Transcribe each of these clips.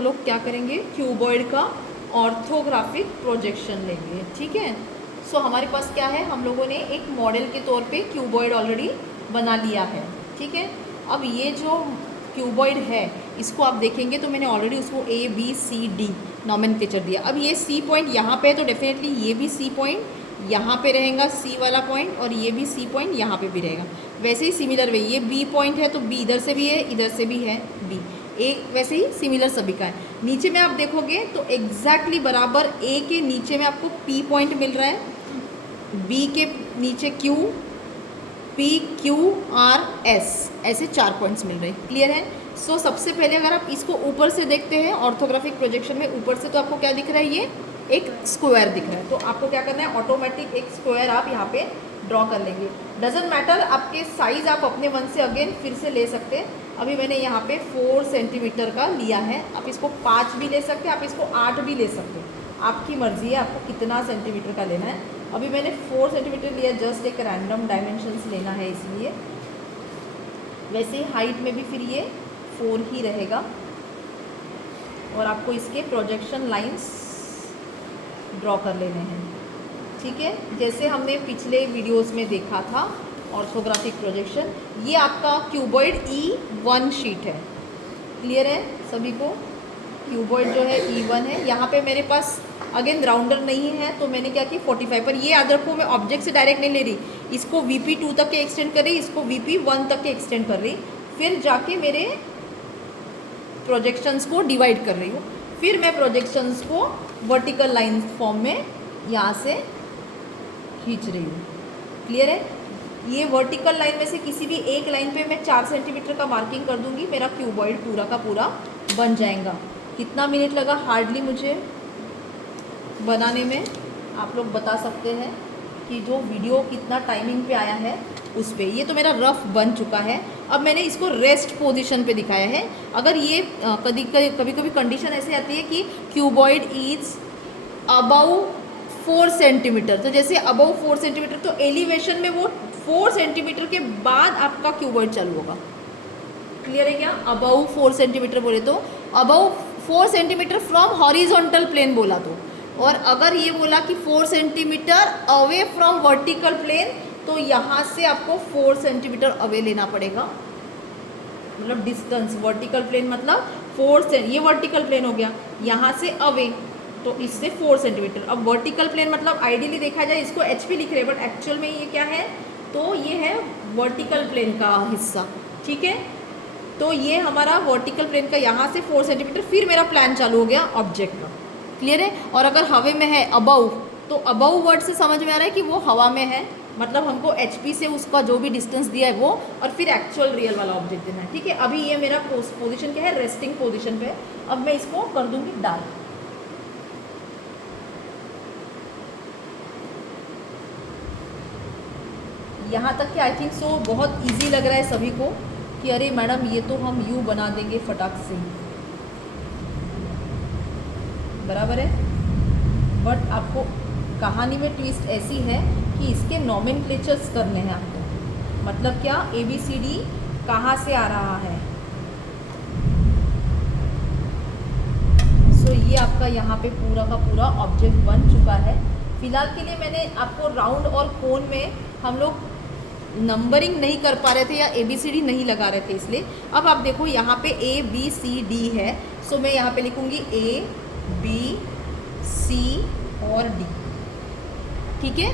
लोग क्या करेंगे, क्यूबॉइड का ऑर्थोग्राफिक प्रोजेक्शन लेंगे। ठीक है, सो हमारे पास क्या है, हम लोगों ने एक मॉडल के तौर पे क्यूबॉइड ऑलरेडी बना लिया है। ठीक है, अब ये जो क्यूबॉइड है इसको आप देखेंगे तो मैंने ऑलरेडी उसको A B C D nomenclature दिया। अब ये सी पॉइंट यहाँ पे है तो डेफिनेटली ये भी सी पॉइंट यहाँ पे रहेगा, सी वाला पॉइंट, और ये भी सी पॉइंट यहाँ पे भी रहेगा। वैसे ही सिमिलर वे ये बी पॉइंट है तो बी इधर से भी है, इधर से भी है बी, एक वैसे ही सिमिलर सभी का है। नीचे में आप देखोगे तो एग्जैक्टली बराबर ए के नीचे में आपको पी पॉइंट मिल रहा है, बी के नीचे Q, P Q R S, ऐसे 4 पॉइंट्स मिल रहे हैं। क्लियर है। सो सबसे पहले अगर आप इसको ऊपर से देखते हैं ऑर्थोग्राफिक प्रोजेक्शन में, ऊपर से तो आपको क्या दिख रहा है, ये एक स्क्वायर दिख रहा है। तो आपको क्या करना है, ऑटोमेटिक एक स्क्वायर आप यहाँ पे ड्रॉ कर लेंगे। डजेंट मैटर, आपके साइज आप अपने मन से अगेन फिर से ले सकते हैं। अभी मैंने यहाँ पे 4 सेंटीमीटर का लिया है, आप इसको 5 भी ले सकते हैं, आप इसको 8 भी ले सकते हैं, आपकी मर्जी है आपको कितना सेंटीमीटर का लेना है। अभी मैंने 4 सेंटीमीटर लिया, जस्ट एक रैंडम डायमेंशंस लेना है इसलिए। वैसे ही हाइट में भी फिर ये 4 ही रहेगा, और आपको इसके प्रोजेक्शन लाइंस ड्रॉ कर लेने हैं। ठीक है, जैसे हमने पिछले वीडियोस में देखा था ऑर्थोग्राफिक प्रोजेक्शन, ये आपका क्यूबॉइड E1 शीट है। क्लियर है सभी को, क्यूबॉइड जो है E1 है। यहाँ पे मेरे पास अगेन राउंडर नहीं है तो मैंने क्या किया 45 पर, ये याद रखो मैं ऑब्जेक्ट से डायरेक्ट नहीं ले रही, इसको VP2 तक के एक्सटेंड कर रही, इसको VP1 तक के एक्सटेंड कर रही, फिर जाके मेरे प्रोजेक्शंस को डिवाइड कर रही हूँ, फिर मैं प्रोजेक्शंस को वर्टिकल लाइन फॉर्म में यहाँ से खींच रही हूँ। क्लियर है। ये वर्टिकल लाइन में से किसी भी एक लाइन पे मैं 4 सेंटीमीटर का मार्किंग कर दूंगी, मेरा क्यूबॉइड पूरा का पूरा बन जाएगा। कितना मिनट लगा हार्डली मुझे बनाने में, आप लोग बता सकते हैं कि जो वीडियो कितना टाइमिंग पे आया है उस पे। ये तो मेरा रफ बन चुका है। अब मैंने इसको रेस्ट पोजीशन पे दिखाया है। अगर ये कभी कभी कंडीशन ऐसे आती है कि क्यूबॉइड इज अबव 4 सेंटीमीटर, तो जैसे अबव 4 सेंटीमीटर तो एलिवेशन में वो 4 सेंटीमीटर के बाद आपका क्यूबॉइड चालू होगा। क्लियर है क्या। अबव 4 सेंटीमीटर बोले तो above 4 centimetre from horizontal plane बोला तो, और अगर ये बोला कि 4 centimetre away from vertical plane तो यहाँ से आपको 4 सेंटीमीटर अवे लेना पड़ेगा, मतलब डिस्टेंस। वर्टिकल प्लेन मतलब 4 ये वर्टिकल प्लेन हो गया, यहाँ से अवे तो इससे 4 सेंटीमीटर। अब वर्टिकल प्लेन मतलब आइडियली देखा जाए इसको HP लिख रहे हैं, बट एक्चुअल में ये क्या है, तो ये है वर्टिकल प्लेन का हिस्सा। ठीक है, तो ये हमारा वर्टिकल प्लेन का यहाँ से 4 सेंटीमीटर, फिर मेरा प्लान चालू हो गया ऑब्जेक्ट का। क्लियर है। और अगर हवा में है अबव, तो अबव वर्ड से समझ में आ रहा है कि वो हवा में है, मतलब हमको HP से उसका जो भी डिस्टेंस दिया है वो, और फिर एक्चुअल रियल वाला ऑब्जेक्ट देना है। ठीक है, अभी ये मेरा पोजीशन क्या है, रेस्टिंग पोजीशन पे। अब मैं इसको कर दूंगी डाल। यहाँ तक कि आई थिंक सो बहुत इजी लग रहा है सभी को कि अरे मैडम ये तो हम यूँ बना देंगे फटाक से, बराबर है। बट आपको कहानी में ट्विस्ट ऐसी है कि इसके नॉमेनक्लेचर्स करने हैं आपको। मतलब क्या, ABCD कहाँ से आ रहा है। सो ये आपका यहाँ पे पूरा का पूरा ऑब्जेक्ट बन चुका है। फिलहाल के लिए मैंने आपको राउंड और कोन में हम लोग नंबरिंग नहीं कर पा रहे थे या ABCD नहीं लगा रहे थे, इसलिए। अब आप देखो यहाँ पे ABCD है, सो मैं यहाँ पे लिखूँगी ABC और D। ठीक है,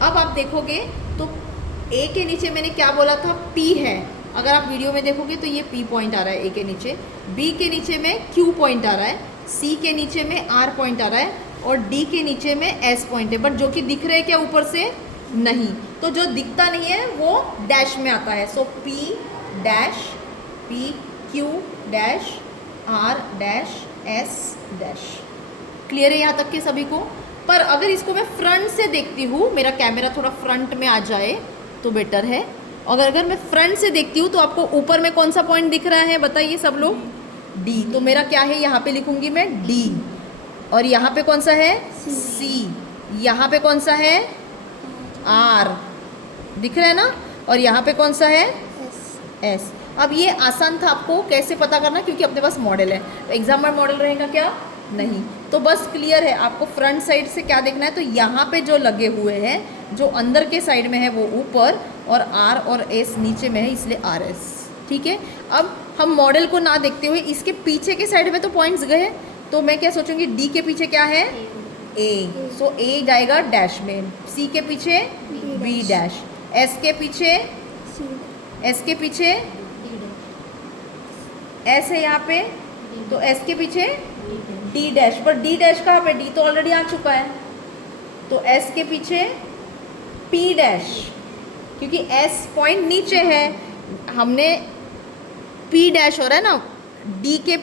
अब आप देखोगे तो A के नीचे मैंने क्या बोला था, P है। अगर आप वीडियो में देखोगे तो ये P पॉइंट आ रहा है A के नीचे, B के नीचे में Q पॉइंट आ रहा है, C के नीचे में R पॉइंट आ रहा है, और D के नीचे में S पॉइंट है। बट जो कि दिख रहे हैं क्या ऊपर से, नहीं, तो जो दिखता नहीं है वो डैश में आता है। सो P dash, P Q dash, R dash, S dash. Clear है यहाँ तक के सभी को। पर अगर इसको मैं फ्रंट से देखती हूँ, मेरा कैमरा थोड़ा फ्रंट में आ जाए तो बेटर है। अगर मैं फ्रंट से देखती हूँ तो आपको ऊपर में कौन सा पॉइंट दिख रहा है बताइए सब लोग, D। तो मेरा क्या है, यहाँ पे लिखूंगी मैं D, और यहाँ पे कौन सा है, C, यहाँ पे कौन सा है, R, दिख रहा है ना, और यहाँ पे कौन सा है, S। अब ये आसान था आपको कैसे पता करना, क्योंकि अपने पास मॉडल है। एग्जाम में मॉडल रहेगा क्या? नहीं। तो बस क्लियर है, आपको फ्रंट साइड से क्या देखना है, तो यहाँ पे जो लगे हुए हैं, जो अंदर के साइड में है वो ऊपर, और आर और एस नीचे में है, इसलिए आर एस। ठीक है, अब हम मॉडल को ना देखते हुए इसके पीछे के साइड में तो पॉइंट्स गए, तो मैं क्या सोचूंगी, डी के पीछे क्या है? ए। सो ए जाएगा डैश में, सी के पीछे बी डैश, एस के पीछे, एस के पीछे एस है यहाँ पे, तो एस के पीछे डी डैश, पर डी डैश कहाँ पे? डी तो ऑलरेडी आ चुका है, तो एस के पीछे पी डैश, क्योंकि एस पॉइंट नीचे है, हमने पी डैश हो रहा है ना, डी के,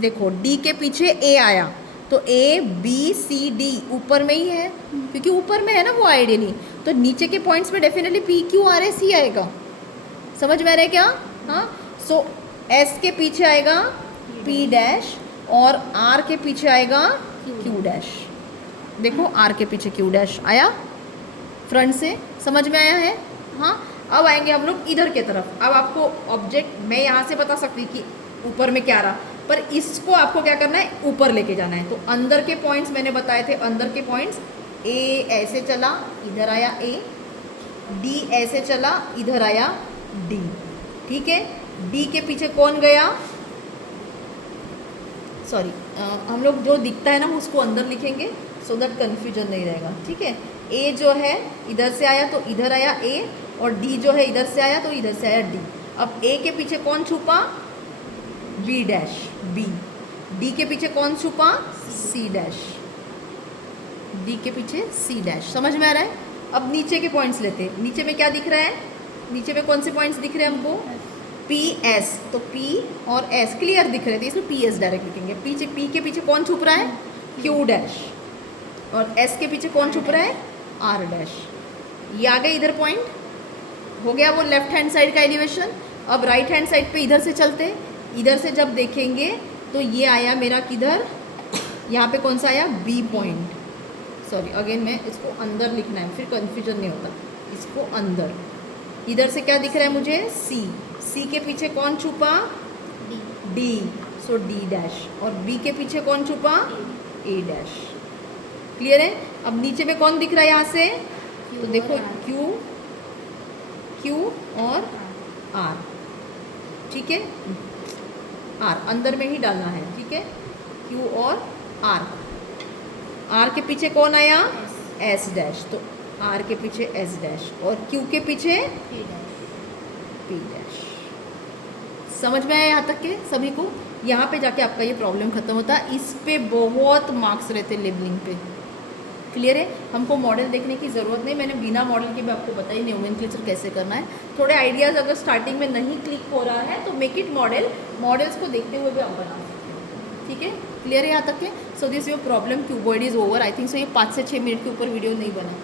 देखो डी के पीछे ए आया, तो ए बी सी डी ऊपर में ही है, क्योंकि ऊपर में है ना वो आइडियली, तो नीचे के पॉइंट्स में definitely P Q R S ही आएगा। समझ में आ रहा है क्या? हाँ, सो एस के पीछे आएगा पी डैश, और आर के पीछे आएगा क्यू डैश। देखो आर के पीछे क्यू डैश आया फ्रंट से, समझ में आया है? हाँ, अब आएंगे हम लोग इधर के तरफ। अब आपको ऑब्जेक्ट मैं यहाँ से बता सकती कि ऊपर में क्या रहा, पर इसको आपको क्या करना है, ऊपर लेके जाना है। तो अंदर के पॉइंट्स मैंने बताए थे, अंदर के पॉइंट्स, ए ऐसे चला इधर आया ए, डी ऐसे चला इधर आया डी। ठीक है, डी के पीछे कौन गया, सॉरी हम लोग जो दिखता है ना उसको अंदर लिखेंगे, सो दैट कन्फ्यूजन नहीं रहेगा। ठीक है, ए जो है इधर से आया तो इधर आया ए, और डी जो है इधर से आया तो इधर से आया डी। अब ए के पीछे कौन छुपा, बी डैश बी, डी के पीछे कौन छुपा, सी डैश, डी के पीछे सी डैश। समझ में आ रहा है? अब नीचे के पॉइंट्स लेते हैं। नीचे में क्या दिख रहा है, नीचे में कौन से पॉइंट्स दिख रहे हैं हमको, पी एस, तो पी और एस क्लियर दिख रहे थे, इसमें पी एस डायरेक्ट लिखेंगे। पीछे पी के पीछे कौन छुप रहा है, क्यू डैश, और एस के पीछे कौन छुप रहा है, आर डैश। ये आ गए इधर पॉइंट, हो गया वो लेफ्ट हैंड साइड का एलिवेशन। अब राइट हैंड साइड पे इधर से चलते हैं, इधर से जब देखेंगे तो ये आया मेरा किधर, यहाँ पे कौन सा आया, बी पॉइंट। सॉरी अगेन मैं इसको अंदर लिखना है, फिर कन्फ्यूजन नहीं होता, इसको अंदर। इधर से क्या दिख रहा है मुझे, सी, सी के पीछे कौन छुपा, डी, सो डी डैश, और बी के पीछे कौन छुपा, ए डैश। क्लियर है? अब नीचे में कौन दिख रहा है यहाँ से, तो देखो क्यू, क्यू और आर। ठीक है, आर अंदर में ही डालना है। ठीक है, क्यू और आर, आर के पीछे कौन आया, एस डैश, तो आर के पीछे एस डैश, और क्यू के पीछे पी डैश। समझ में आया यहाँ तक के सभी को? यहाँ पे जाके आपका ये प्रॉब्लम खत्म होता है। इस पे बहुत मार्क्स रहते लेबलिंग पे। क्लियर है? हमको मॉडल देखने की ज़रूरत नहीं, मैंने बिना मॉडल के भी आपको बताई नोमेनक्लेचर कैसे करना है। थोड़े आइडियाज़ अगर स्टार्टिंग में नहीं क्लिक हो रहा है तो मेक इट मॉडल, मॉडल्स को देखते हुए भी आप बना सकते हैं। ठीक है, क्लियर है यहाँ तक के? So this your problem cuboid is over. I think so ये 5 से 6 मिनट के ऊपर वीडियो नहीं बना।